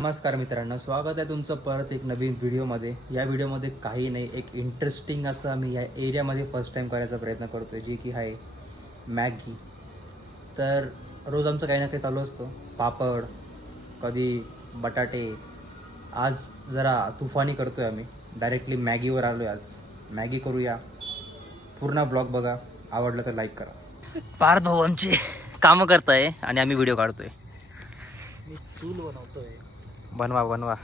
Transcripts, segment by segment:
नमस्कार मित्रांनो, स्वागत आहे तुमचं परत एक नवीन व्हिडिओमध्ये. या व्हिडिओमध्ये काही नाही, एक इंटरेस्टिंग असं आम्ही या एरियामध्ये फर्स्ट टाईम करायचा प्रयत्न करतो आहे, जी की आहे मॅगी. तर रोज आमचं काही ना काही चालू असतं, पापड, कधी बटाटे. आज जरा तुफानी करतो आहे आम्ही, डायरेक्टली मॅगीवर आलो आहे. आज मॅगी करूया. पूर्ण ब्लॉग बघा, आवडलं तर लाईक करा. पार्थ भाऊ आमचे कामं करताय आणि आम्ही व्हिडिओ काढतोय. मी चूल बनवतोय. बनवा.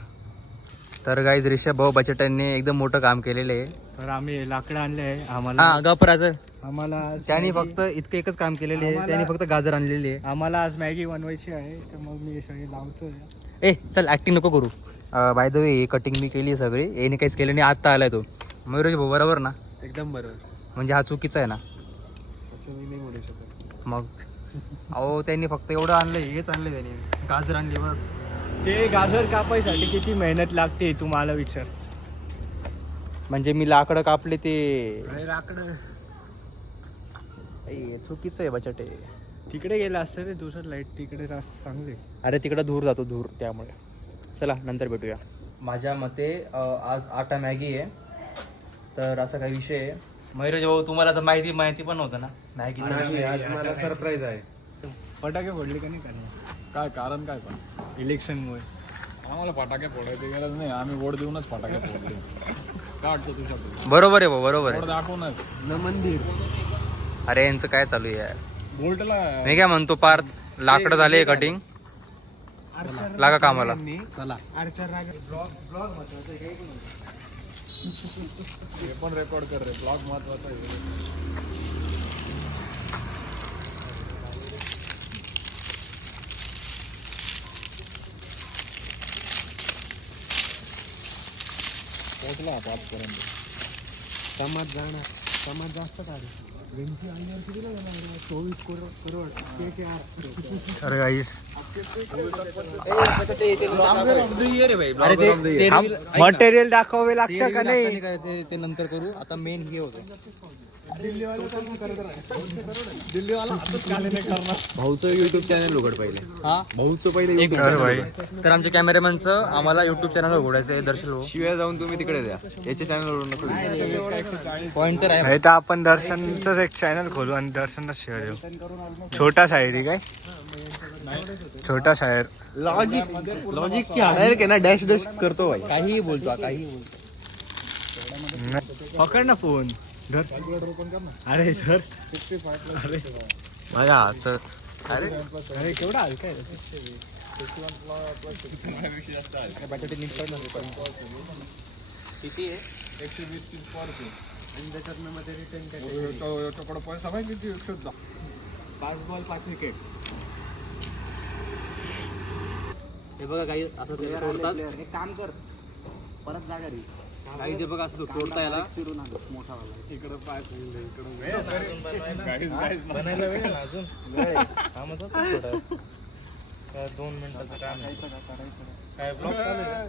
तर गाईज ऋषभ भाऊ बचटांनी एकदम मोठं काम केलेलं आहे. तर आम्ही लाकडं आणले आहे आम्हाला. हा गपराचं आम्हाला त्यांनी फक्त इतकं एकच काम केलेलं आहे, त्यांनी फक्त गाजर आणलेली आहे. आम्हाला आज मॅगी बनवायची आहे, तर मग मी सगळे लावतोय. ए चल ऍक्टिंग नको करू. बाय द वे कटिंग मी केली आहे सगळी, याने काहीच केलं नाही. आत्ता आलाय तो मयुरेश भाऊ, बरोबर ना? एकदम बरोबर. म्हणजे हा चुकीचा आहे ना? असं मी नाही म्हणू शकत. मग अहो त्यांनी फक्त एवढं आणलं, हेच आणलं त्यांनी, गाजर आणली बस. ते गाजर कापायसाठी किती मेहनत लागते तुम्हाला विचार. म्हणजे मी लाकडं कापले ते लाकडं चुकीचं आहे बचटे. तिकडे गेलं असतं रे, दुसरं लाईट तिकडे चांगले. अरे तिकडं धूर जातो, धूर, त्यामुळे. चला नंतर भेटूया. माझ्या मते आज आटा मॅगी आहे. तर असा काही विषय आहे. मयुरेश भाऊ तुम्हाला तर माहिती पण नव्हतं ना मॅगीचं? आज मला सरप्राईज आहे. फटाके फोडले का नाही काय कारण काय पण इलेक्शनमुळे आम्हाला फटाके फोडायची गरज नाही, आम्ही वोट देऊनच फटाके फोडले. काय वाटतं तुझ्या? बरोबर आहे भाऊ, बरोबर वोट आहे. दाखवूनच न मंदिर. अरे यांचं काय चालू आहे यार? बोल्टला मी काय म्हणतो, पार लाकडं झाले कटिंग, लागा कामाला. चला ब्लॉग महत्वाचं आहे. हे पण रेकॉर्ड कर रे, ब्लॉग महत्वाचा आहे. पोहोचला 5 पर्यंत. समाज जास्त काढे. 24 करोड. अरे गाईस, मटेरियल दाखवावे लागतं का नाही? ते नंतर करू. आता मेन हे होतं. भाऊचं युट्यूब चॅनल उघड पहिले. हा भाऊचं पहिले एक तर आमच्या कॅमेरामॅनचं आम्हाला युट्यूब चॅनल उघडायचं आहे. दर्शन भाऊ शिवाय जाऊन तुम्ही तिकडे द्या, याच्या चॅनलवरून नको. पॉइंट तर आहे. तर आपण दर्शनच एक चॅनल खोलू आणि दर्शनच शेअर देऊ. छोटा शायरी काय, छोटा शायर. लॉजिक की डायरेक्ट आहे ना, डॅश डॅश करतो भाई. काहीही बोलतो, काहीही बोलतो. पकड ना फोन. धर. अरे धर. अरे माझ्या हात. अरे अरे केवढा हलका आहे. किती आहे? 120 पर्सेंट. आणि त्याच्यात मध्ये रिटर्न करायचं. याच्याकडे पैसा माहिती किती? 110. 5 बॉल 5 विकेट. हे बघा काही असं ते तोडतात. एक काम कर, परत जागा रे. काही जे बघा असं तो तोडता याला. चिरून आलो मोठा वाला. इकडं पाय फुलले, इकडं बनायला वेळ ना अजून. काय 2 मिनिटाचं काम आहे. काय ब्लॉक चालू आहे?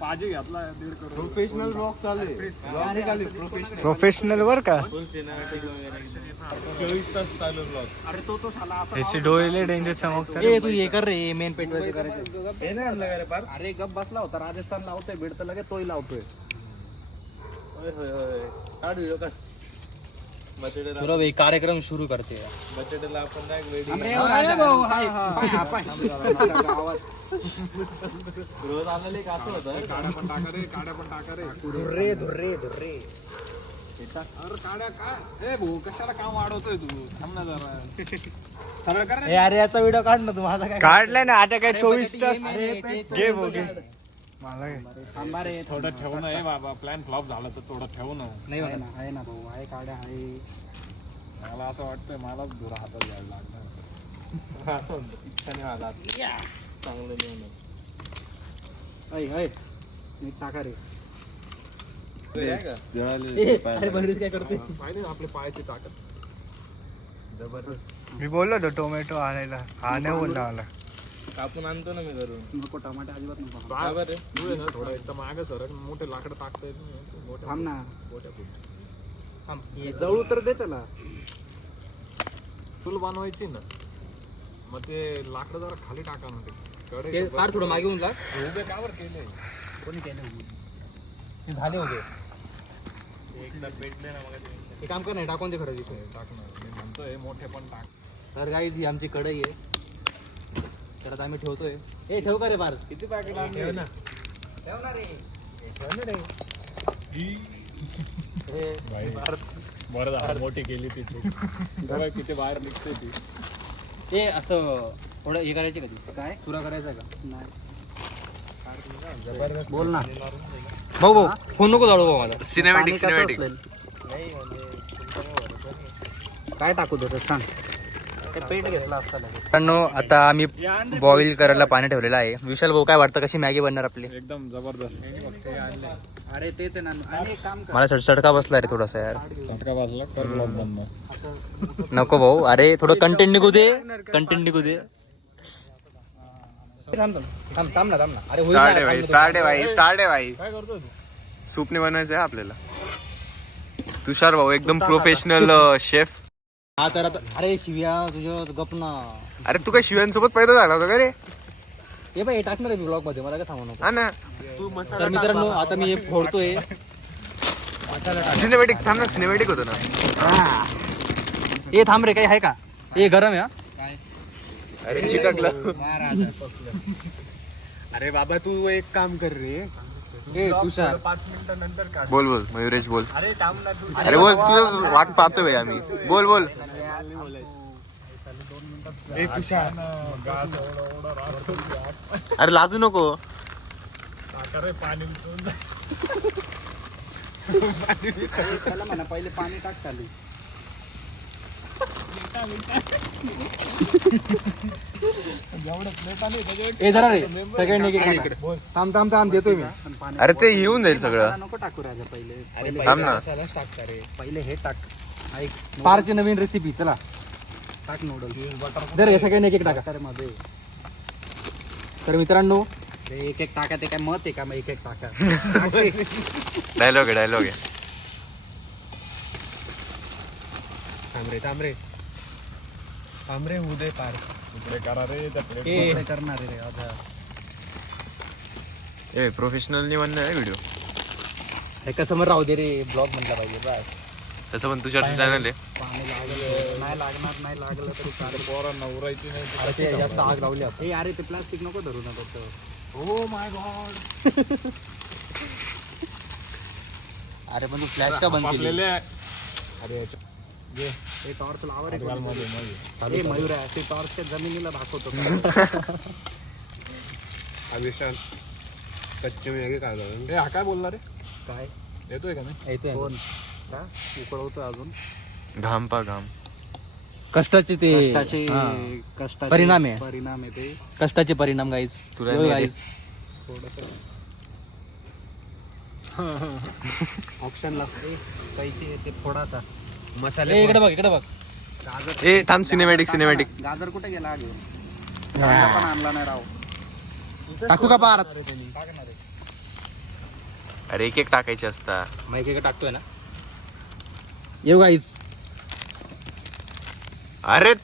पाजी घातला 1.5 करोड. प्रोफेशनल ब्लॉग चालू आहे. ब्लॉग नाही चालू, प्रोफेशनल. प्रोफेशनल वर का? 24 तास चालू ब्लॉग. अरे तो शाला असा याची डोळे डेंजर चमकतात. ए तू हे कर रे, मेन पेटवायचं करायचं. हे नाही आणलं का रे पार? अरे गप बसला होता, राजस्थान लावतोय, बीड तर लगे तोही लावतोय. काढ व्हिडिओ काढ. बचेडेला तुला भाई कार्यक्रम सुरू करते. बचेडेला आपण नाही वेडी. रोज आलेले का असं होतं? काड्या पण टाका रे. धुर्रे धुर्रे धुर्रे. अरे काड्या काय? ए भाऊ कशाला काम वाढवतोय तू? थांब ना जरा. सरळ कर रे. अरे याचा व्हिडिओ काढ ना, तुम्हाला काय काढलाय ना आता काय 24 तास. तास घे भाऊ घे. मला काय थांबा रे, थोडं ठेवू ना. बाबा प्लॅन फ्लॉप झाला तर थोडं ठेवू ना. नाही होत ना. आहे ना भाऊ, आहे काड्या आहे. मला असं वाटतंय मलाच धुरा हातात घ्यायला लागणार. असं म्हणतो इच्छाने मला चांगलं नाही होणार. ऐ नीट टाका रे. अरे बहिणीच काय करते? पाहिजे ना आपल्या पायाची ताकद. जबरदस्त. मी बोललो होतो टोमॅटो आणायला, हा नाही बोलला मला. कापून आणतो ना मी घरून. नको टमाटे अजिबात नको. बरोबर आहे. तू आहे ना थोडं एकदम मागे सर, मोठे लाकडं टाकता येत नाही. मोठ्या थांब ना, मोठ्या जळू तर दे त्याला. चूल बनवायची ना, मग ते लाकडं जरा खाली टाका ना ते. ते फार थोडं मागे होऊन जा. उभे का बरं केले कोणी केलं ते झाले उभे. एकदा पेटले ना मग हे काम कर नाही टाकून ते खरं दिसतंय. टाकणार मी म्हणतोय मोठे पण टाक. तर गाईज ही आमची कढई आहे. तर आता आम्ही ठेवतोय. ए ठेव का रे बार. किती पॅकेट आणले ना ठेवणार बरं झालं मोठी केली ती बघा किती बाहेर निघते ती. ते असं थोडं हे करायचे कधी काय सुरा करायचा का नाही. बोल ना भाऊ भाऊ फोन नको जाळू भाऊ माझा. सिनेमॅटिक सिनेमॅटिक काय टाकू देतो सांग. ते पेट घेतला असता मित्रांनो आता आम्ही बॉईल करायला पाणी ठेवलेलं आहे. विशाल भाऊ काय वाटतं कशी मॅगी बनणार आपली? एकदम जबरदस्त फक्त हे आणले अरे तेच आहे ना. आणि एक काम कर मला चटका बसला रे थोडासा यार. झटका वाजला तर ब्लॉग बनणार. नको भाऊ, अरे थोडं कंटेंट निघू दे, कंटेंट निघू दे. थांब थांब ना अरे होईल स्टार्ट ना, आहे भाई, थांब स्टार्ट आहे भाई, स्टार्ट आहे भाई. काय करतो तू? सूपने बनवायचं आहे आपल्याला. तुषार भाऊ एकदम प्रोफेशनल शेफ. हा तर आता अरे शिव्या तुझ्या गप ना. अरे तू काय शिवांसोबत पैदा झाला होता का रे? हे बाई हे टाकणार आहे ब्लॉग मध्ये मला काय सांगू नको. हा ना. तर मित्रांनो आता मी हे फोडतोय. सिनेमॅटिक थांब ना, सिनेमॅटिक होतं ना. ए थांब रे काही आहे का? ए गरम आहे हा. अरे चिकटलं. अरे बाबा तू एक काम कर रे. ए तुषार 5 मिनिटं नंतर काढ. बोल बोल मयुरेश बोल. अरे थांब ना तू. अरे बोल, तुझं वाट पाहतोय भाई आम्ही. बोल बोल. ए तुषार अरे लाजू नको. अरे पाणी उतरून त्याला म्हणा पहिले पाणी टाक खाली. ए जरा रे सगळ्यांनी एक थांब थांब थांब देतोय मी. अरे ते येऊन जाईल सगळं. नको टाकू राजा पहिले. थांब ना. पहिले हे टाक. ऐक फारची नवीन रेसिपी चला टाक नूडल्स. जर हे सगळ्यांनी एक एक टाका मध्ये. तर मित्रांनो एक एक टाका. ते काय मत आहे का मग एक एक टाका. डायलॉग आहे, डायलॉग आहे. थांब रे उदय पार. इकडे करा रे त्या plate ए करणार रे आता. ए प्रोफेशनलनी म्हणणं आहे व्हिडिओ. एका समोर राहू दे रे. ब्लॉग म्हणला पाहिजे बाय. तसं पण तुझ्या चॅनल आहे. पाणी लागलं नाही लागणार नाही लागलं तरी चालेल. पोरांना उरायची नाही. अरे ते जास्त आग लावली आपण. ए अरे ते प्लास्टिक नको धरू ना त्याचं. Oh my God. अरे पण तू फ्लॅश का बंद केली? अरे हे टॉर्च लावा रे. मध्ये ए मयूर आहे ते टॉर्च जमिनीला दाखवतो. अभिशान कच्चे मॅगी काय झालं? हा काय बोलणार रे? काय येतोय का नाही? येतोय का उकळवतोय अजून. घाम पा घाम. कष्टाचे ते कष्टाचे परिणाम आहे. परिणाम आहे ते. कष्टाचे परिणाम गाईज. तुला गाईज ऑप्शन लागते कैची ते फोडाचा ए, मसाले. इकडे बघ इकडे बघ. गाजर ए थांब, सिनेमॅटिक सिनेमॅटिक. गाजर कुठे गेला अजून? कांदा पण आणला नाही राव. टाकू का पार? अरे एक एक टाकायचे असता. मग एक टाकतोय ना. येऊ गाईज. अरे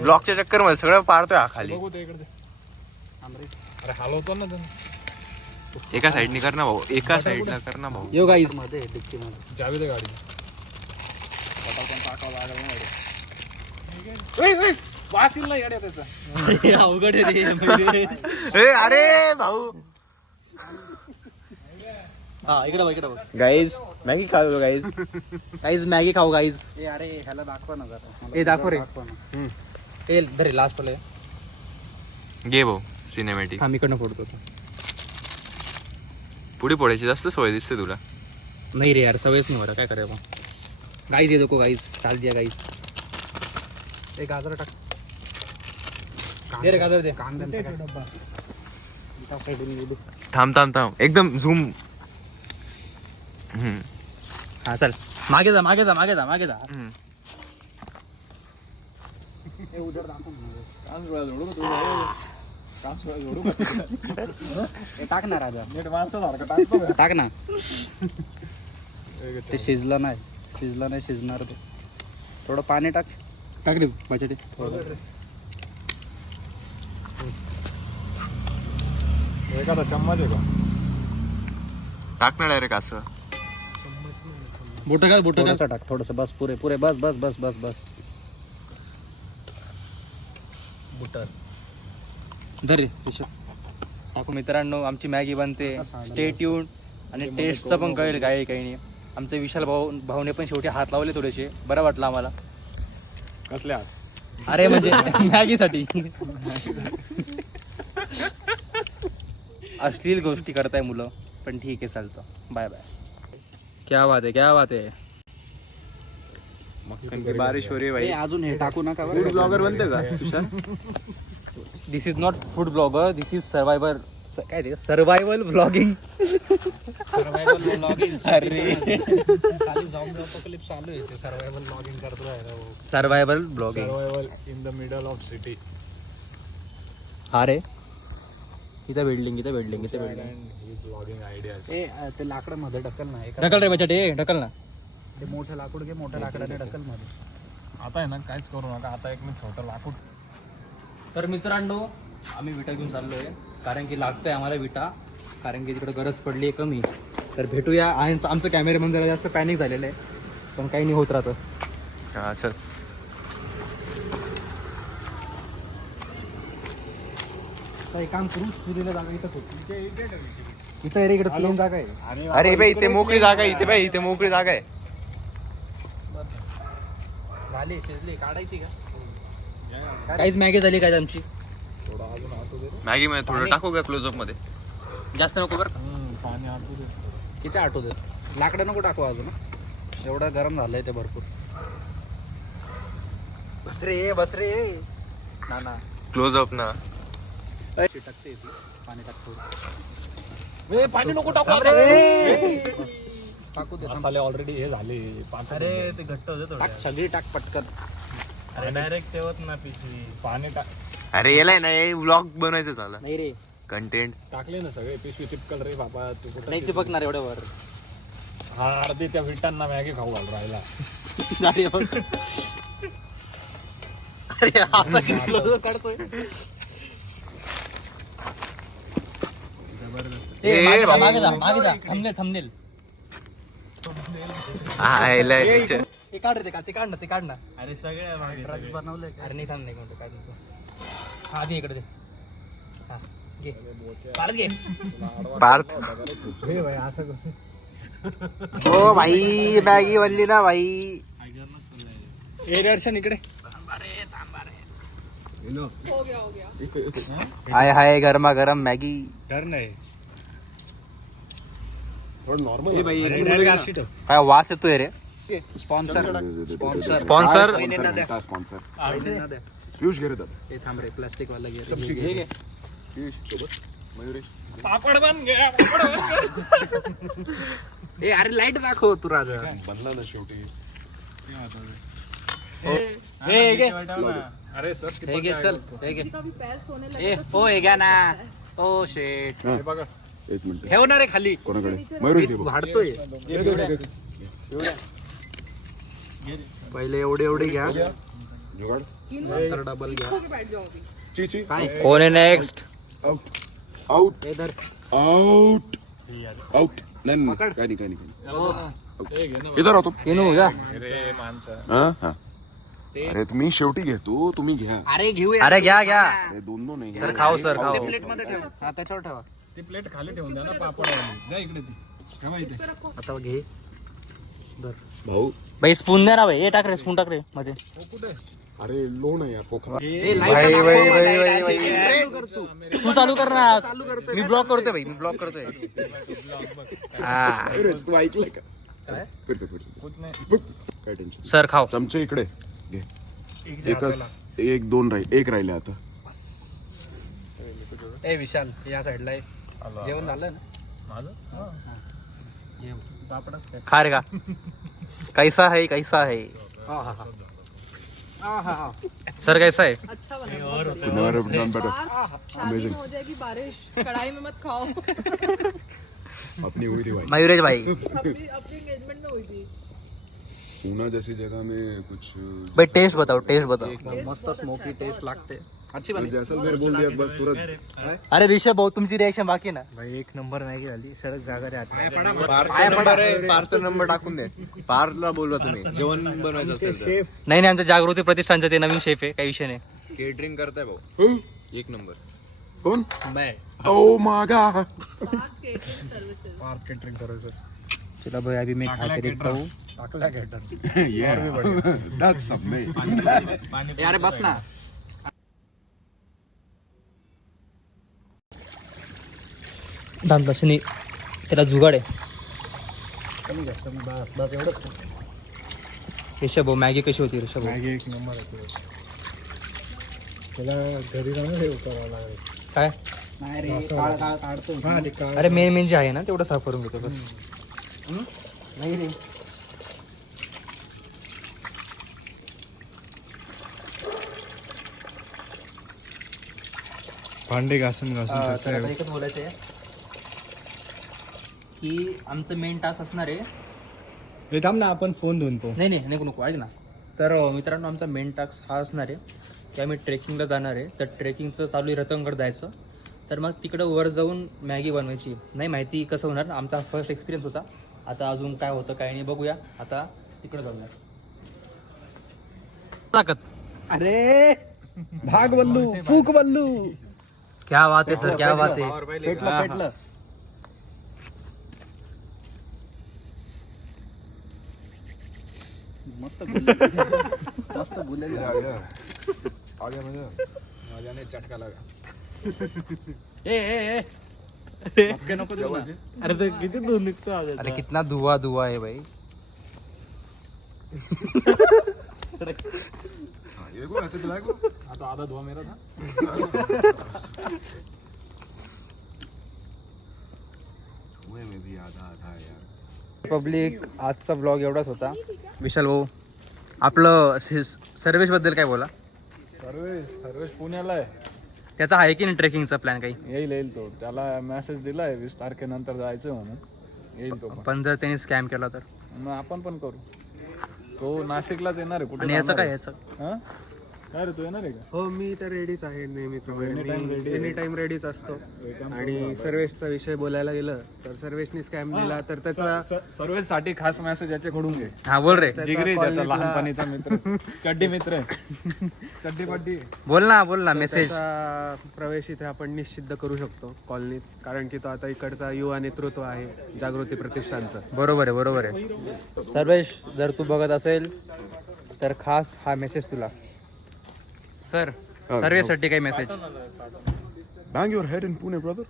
ब्लॉकच्या चक्कर मध्ये सगळं पारतोय हा खाली. बघू ते इकडे. अरे हलवतो ना तुम्ही. एका साईडने कर ना भाऊ, एका साईडला कर ना भाऊ. येऊ गाईज. मध्ये डिक्की मध्ये. चावी दे गाडी. वासील नाही गाड्या त्याचा. अवघड आहे ए अरे भाऊ. हा इकडे बघ इकडे बघ. गाईज मॅगी खाऊ गाईज. गाईज मॅगी खाऊ गाईज. ए अरे ह्याला दाखवा ना जरा. ए दाखव रे. दाखवा ना. ए धरे लास्ट वाले. घे भाऊ सिनेमॅटिक. हा मी इकडनं फोडतो. पुढे पोळ्याची जास्त सवय दिसते तुला. नाही रे यार सवयच नाही बरं काय करायचं. गाईज ये देखो गाईज. चाल दिया गाईज. ए गाजर टाक. दे रे गाजर दे. कांद्यांचा डब्बा. त्या साईडने येऊ दे. थांब थांब थांब एकदम झूम. हा चल मागे जा मागे जा मागे जा मागे जा. ए उधर दाखव ना. काम सोडा जोडू का तुला? काम सोडा जोडू का? ए टाक ना राजा. नीट माणसासारखं टाकतो का? टाक ना. ते शिजलं नाही. शिजलं नाही शिजणार ते. थोडं पाणी टाक. टाक रे बटाटे. एखादा चम्मच आहे का? टाक ना डायरेक्ट असं. थोडंसं टाक थोडंसं बस पुरे पुरे बस बस बस बस बस बुटर धर टाकू. मित्रांनो आमची मॅगी बनते. स्टे ट्यून आणि टेस्टचं पण कळेल काही काही नाही. आमचे विशाल भाऊने पण शेवटी हात लावले थोडेसे, बरं वाटलं आम्हाला. कसले हात? अरे म्हणजे मॅगीसाठी अश्लील गोष्टी करताय मुलं, पण ठीक आहे चालतं. Bye bye. क्या बात आहे क्या बात आहे. बारिश हो रही भाई. अजून हे टाकू नका. फूड ब्लॉगर बनते का Vishal? This is not food blogger, this is survivor. काय ते सर्वायवल ब्लॉगिंग. Survival blogging. अरे चालू जाऊन क्लिप चालू आहे ते सर्वायवल ब्लॉगिंग करतो आहे. Survival blogging. Survival in the middle of city. हा रे इथं बिल्डिंग इथं बिल्डिंग इथं बिल्डिंग. ही ब्लॉगिंग आयडियाज. ए ते लाकडामध्ये ढकल ना. ढकल रे बच्चा ते ढकल ना. ते मोठं लाकूड घे, मोठ्या लाकडाने ढकल मध्ये. आता आहे ना काहीच करू नका. आता एक मी छोटं लाकूड. तर मित्रांनो आम्ही विटा घेऊन चाललोय, कारण की लागतंय आम्हाला विटा, कारण की तिकडे गरज पडली आहे कमी. तर भेटूया. आणि आमचं कॅमेरामॅन जरा जास्त पॅनिक झालेलं आहे, पण काही नाही होत राहतं. हा चल. तर एक काम करू, सुरीला जागा इथं होती. इथं रे इकडे प्लेन जागा आहे. अरे बाई इथे मोकळी जागा आहे. इथे बाई इथे मोकळी जागा आहे. झाली शिजली काढायची का? काहीच मॅगी झाली काय आमची. थोडं अजून आटू दे. मॅगी मध्ये थोडं टाकू का क्लोजअप मध्ये? जास्त नको बरं. पाणी आटू दे. किती आठवू दे. लाकडं नको टाकू अजून. एवढं गरम झालंय ते भरपूर. बस रे ना ना क्लोजअप ना. टाकते पाणी टाकतो. पाणी नको टाकू. टाकू दे. मसाले ऑलरेडी हे झाले. अरे ते घट्ट होतं. टाक सगळी टाक पटकन. अरे डायरेक्ट ठेवत ना पिशवी. पाणी टाक. अरे याला ना हे व्लॉग बनवायचं झालं. नाही रे कंटेंट टाकले ना सगळे. पिशवी चिपकल रे बाबा. तू कुठं नाही चिपकणार एवढ्यावर. हा अर्धी त्या विटांना मॅगी खाऊ घाल राहिला. अरे आता किती close काढतोय. ए, मागे जा, भाऊ. मागे जा, मागे जा. थंबनेल हा याला ते काढ रे. ते काढ ना ते काढ ना. अरे सगळे ड्रग्स बनवले. अरे नाही थांब नाही कोणतं काढ नको. हा दे इकडे दे. हा घे काढ घे. पार्थ. हे भाई असं कसं? हो भाई मॅगी बनली ना भाई. ए दर्शन इकडे. हाय हाय गरमा गरम मॅगी. कर नाही. काय वास येतोय रे. स्पॉन्सर स्पॉन्सर पियुष घे रे दादा. हे थांब रे प्लास्टिक वाला घे. पियुष सोबत मयुरी. पापड बन गया. ए अरे लाईट दाखव तू राजा. बनला ना शेवटी. अरे सर हे घे चल. हे घे. किसी का भी पैर सोने लगे ए तो हो हे घ्या ना. ओ शेट. हा, बघा. एक मिनिट. ठेव ना रे खाली. कोणाकडे? मयुरी घे बघ. वाढतोय. पहिले एवढे घ्या. जुगाड. नंतर डबल घ्या. होके बैठ जाओ अभी. ची कोण आहे नेक्स्ट? आउट आउट इधर आउट आउट. नाही काही नाही. इधर होतो. केनू का. रे माणसं. हा हा. अरे तुम्ही शेवटी घेतो. तुम्ही घ्या. अरे घेऊया. अरे घ्या घ्या अरे दोन नाही. सर खाओ सर खाओ. प्लेट मध्ये ठेव. हा त्याच्यावर ठेवा. ती प्लेट खाली ठेवून द्या ना पापड वाली. जा इकडे ती. ठेवा इथे. इस पे रखो. आता घे. भाऊ भाई स्पून द्या ना भाई. ए टाक रे स्पून टाक रे मध्ये. हो कुठे? अरे लो नाही यार पोखरा. ए लाईट तू चालू कर ना. मी ब्लॉक करतोय भाई. मी ब्लॉक करतोय. हा अरे तू ऐकलंय का? काय? फिरचं कुठ नाही. काय टेन्शन. सर खाओ. चमचे इकडे घे. एकच एक दोन राहील. एक राहिले आता. ए विशाल या साईडला आहे. आलो, जेवण आलो. झालं ना. माझं? जेव. पापडच काय. खा रे का. कैसा है कैसा है हा हा हा. सर कैसा है? अच्छा बना. Never have done better. शादी में हो जाएगी बारिश. कढ़ाई में मत खाओ. अपनी हुई थी भाई. मयूरेश भाई अपनी एंगेजमेंट में हुई थी. पूना जैसी जगह में कुछ भाई टेस्ट बताओ टेस्ट बताओ. मस्त स्मोकी टेस्ट लागते. अच्छी बनी जैसलमेर बोल दिया बस तुरंत. अरे ऋषभ भाऊ तुमची रिएक्शन बाकी ना. भाई 1 नंबर मॅगी झाली. सरक जागा रे आता. पारचा नंबर टाकून दे. पारला बोलवा तुम्ही जेवण बनवायचं असेल तर. नाही नाही, आमच्या जागृती प्रतिष्ठानचं ते नवीन शेफ आहे, काही विषय नाही. केटरिंग करताय भाऊ 1 नंबर. कोण? मैं ओ मागा. Park catering services. चला भाई अभी मैं खा के देखता हूँ. That's amazing. अरे बस ना. दांतलाशनी त्याला जुगाड आहे. बस एवढंच. ऋषभ भाऊ मॅगी कशी होती ऋषभ भाऊ? मॅगी 1 नंबर होते. त्याला घरी जाऊन हे करावं लागेल. काय? हा, ते काढ. अरे मेन जे आहे ना तेवढं साफ करून घेतो बस. नाही रे. भांडे घासून तर घासून आता एकच बोलायचं आहे की आमचं मेन टास्क असणार आहे. हे थांब ना, आपण फोन धुवून पाहू. नाही नाही नको ऐक ना. तर मित्रांनो आमचा मेन टास्क हा असणार आहे की आम्ही ट्रेकिंगला जाणार आहे. तर ट्रेकिंगचं चालू आहे, रतनगड जायचं. तर मग तिकडं वर जाऊन मॅगी बनवायची. नाही माहिती कसं होणार, आमचा फर्स्ट एक्सपिरियन्स होता. आता अजून काय होतं काय नाही बघूया. आता तिकडं जाऊया. ताकद. अरे भाग बल्लू, फूक बल्लू. क्या बात आहे सर, क्या बात आहे. पेटलं. मस्त बोलले. आ गया मजा. माझ्याने चटका लागा. नको देऊ ना. अरे ते किती दूर निघतो आज. अरे कितना धुआ धुआ है भाई. हाँ, ये देखो ऐसे पिलाए को. आता आधा धुआ मेरा था. धुएं में भी आधा आधा है यार. पब्लिक आजचा ब्लॉग एवढाच होता. विशाल भाऊ आपलं सर्वेश बद्दल काय बोला? सर्वेश पुण्याला आहे. त्याचा आहे की नाही ट्रेकिंगचा प्लॅन काही? येईल तो. त्याला मेसेज दिलाय 20 तारखेनंतर जायचं म्हणून. येईल तो पण जर त्यांनी स्कॅम केला तर? मग आपण पण करू. तो नाशिकलाच येणार आहे. कुठे आणि याचं जाणार काय आहे? याचं? हा? काय रे, तू येणार आहे का? हो मी तर रेडीच आहे नेहमीप्रमाणे. Anytime ready आहे. एनी टाइम रेडीच असतो. आणि सर्वेशचा विषय बोलायला गेलं तर सर्वेशनी स्कॅम दिला तर त्याचा सर्वेसाठी खास मेसेज याच्याकडून घे. हा बोल रे. जिगरी त्याचा कॉलनीतला- लहानपणीचा मित्र. चड्डी मित्र आहे. चड्डी पड्डी. बोल ना मेसेज. त्याचा प्रवेश इथे आपण निश्चित करू शकतो कॉलनीत. कारण की तो आता इकडचा युवा नेतृत्व आहे जागृती प्रतिष्ठानचं. बरोबर आहे. सर्वेश जर तू बघत असेल तर खास हा मेसेज तुला. सर सर्वेसाठी काही message? Bang your head in Pune, brother.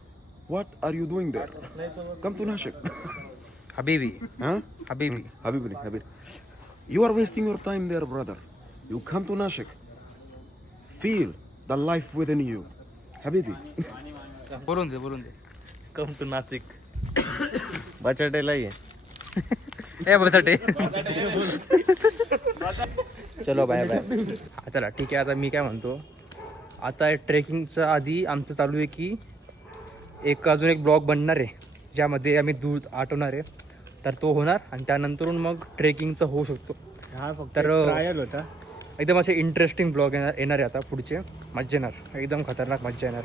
What are you doing there? Come to Nashik. हबीबी Huh? हबीबी. Habibi. You are wasting your time there, brother. You come to Nashik. Feel the life within you. Habibi. बोलून दे. Come to Nashik. बटाटेला ये. ए बसटे. चलो bye. चला ठीक आहे. आता मी काय म्हणतो, आता ट्रेकिंगच्या आधी आमचं चालू आहे की अजून एक ब्लॉग बनणार आहे ज्यामध्ये आम्ही दूध आटवणार आहे. तर तो होणार आणि त्यानंतरून मग ट्रेकिंगचं होऊ शकतो. हा फक्त तर ट्रायल होता. एकदम असे इंटरेस्टिंग ब्लॉग येणार आहे आता पुढचे. मज्जा येणार, एकदम खतरनाक मज्जा येणार.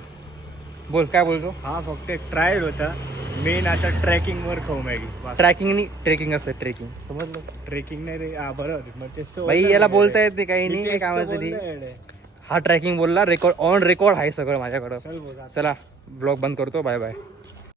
बोल काय बोलतो? हा फक्त एक ट्रायल होता. मेन आता ट्रेकिंग वर खाऊ मॅगी. ट्रेकिंग असतं. ट्रेकिंग समजलं? ट्रेकिंग नाही रे. हा बरोबर. मग तेच तो बाई बोलला याला ना बोलता रे. येत नाही, काही नाही, मी काय तेच तर कामाचं नाही. बोललोय रे. हा ट्रॅकिंग बोलला. ऑन रेकॉर्ड आहे सगळं माझ्याकडं. चल बोल. चला ब्लॉग बंद करतो. बाय.